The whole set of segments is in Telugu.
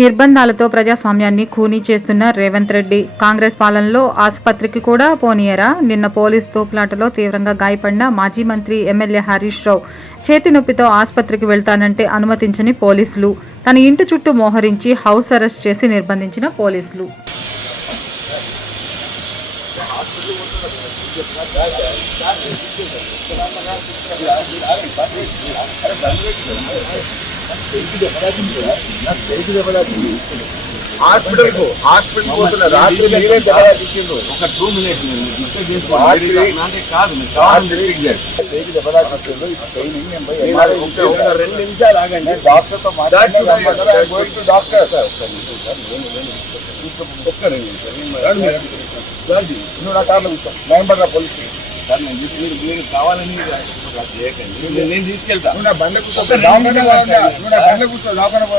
నిర్బంధాలతో ప్రజాస్వామ్యాన్ని ఖూనీ చేస్తున్న రేవంత్ రెడ్డి కాంగ్రెస్ పాలనలో ఆసుపత్రికి కూడా పోనీయరా? నిన్న పోలీస్ తోపులాటలో తీవ్రంగా గాయపడిన మాజీ మంత్రి ఎమ్మెల్యే హరీష్ రావు చేతి నొప్పితో ఆసుపత్రికి వెళ్తానంటే అనుమతించని పోలీసులు, తన ఇంటి చుట్టూ మోహరించి హౌస్ అరెస్ట్ చేసి నిర్బంధించిన పోలీసులు. హాస్పిటల్ పోతున్నా రాత్రి మీరే దెబ్బతిండ్రు. ఒక 2 minutes ఒక 2 నిమిషాలు ఆగండి. డాక్టర్ తో మాట్లాడి డాక్టర్ నువ్వు నా కార్లో నవంబర్ పోలీసు మీరు కావాలని నేను తీసుకెళ్తా. బండ కూర్చో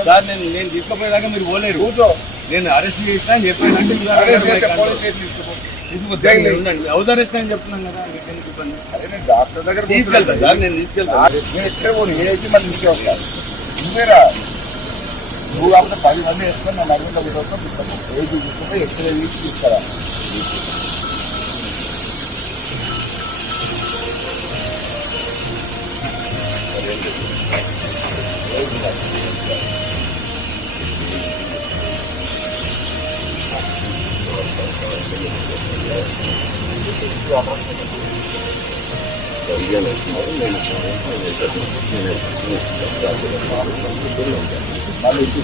సార్, నేను తీసుకుపోయేదాకా మీరు పోలేరు. కూర్చో, నేను అరెస్ట్ చేసినా చెప్పానంటే హౌస్ అరెస్ట్ అని చెప్తున్నాను కదా. డాక్టర్ దగ్గర తీసుకెళ్తా సార్, నేను తీసుకెళ్తా. నేను ఎక్కడ పోను, ఏది మళ్ళీ ఇంటికే వస్తాను. నువ్వేరా నువ్వు కాకపోతే 10 మంది వేసుకొని నన్ను అడుగుతా తీసుకొని తీసుకురా. ఏది తీసుకుంటే ఎక్స్రే ఇచ్చి తీసుకురా. మళ్ళీ ఇంటికి